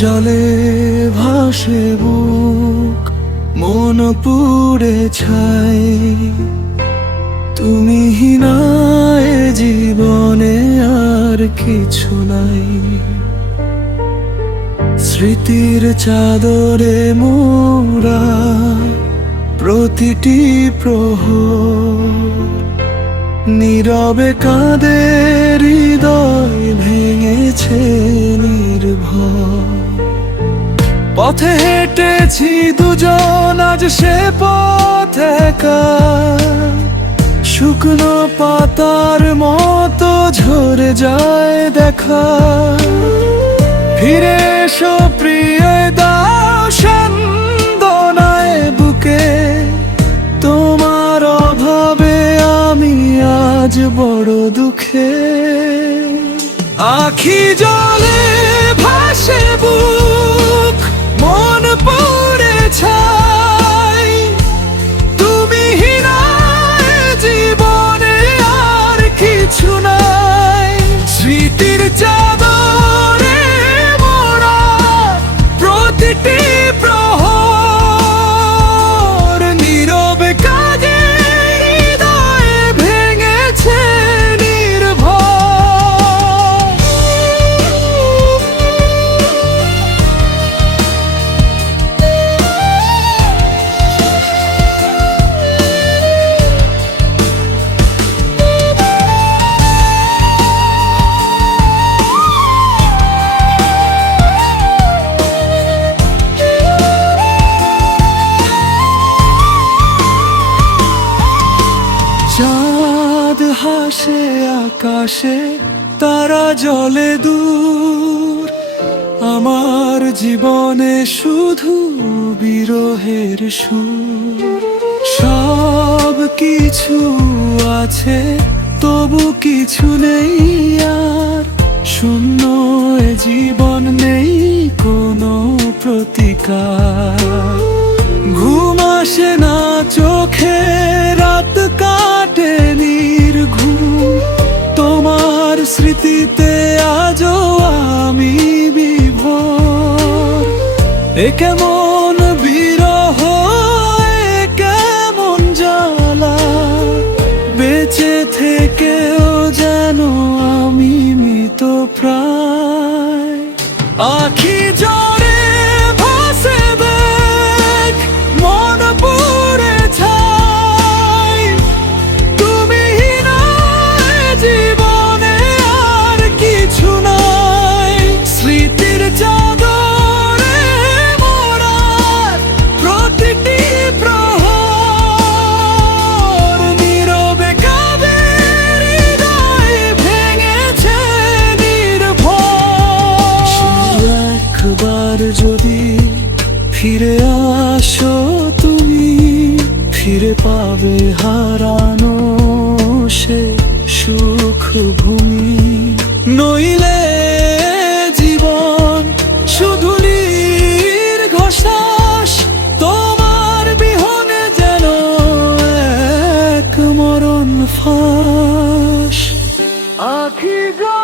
জলে ভাসে বুক, মন পুড়ে ছাই। তুমি হিনায় জীবনে আর কিছু নাই। স্মৃতির চাদরে মোরা প্রতিটি প্রহ নীরবে কাঁদে হৃদয় ভেঙেছে। পথে হেঁটেছি দুজন, আজ সে পথ শুকনো পাতার মতো ঝরে যায় দেখা। ফিরে এসো প্রিয় দাও সন্দনায় বুকে। তোমার অভাবে আমি আজ বড় দুঃখে। আখি জলে ভাসে বুক হাসে আকাশে তারা জলে দূর। আমার জীবনে শুধু বিরহের সুর। সব কিছু আছে, তবু কিছু নেই আর। শূন্য জীবন নেই কোনো প্রতিকার। ঘুম আসে না চোখে স্মৃতিতে আজও আমি বিভ এ কেমন বিরহ কেমন জ্বালা। বেঁচে থেকেও যেন আমি মৃত প্রায়। আখি একবার যদি ফিরে আসো তুমি, ফিরে পাবে হারানো সে সুখ ভূমি। নইলে জীবন শুধু ঘষাস তোমার বিহনে যেন এক মরণ ফাঁস। আখি জলে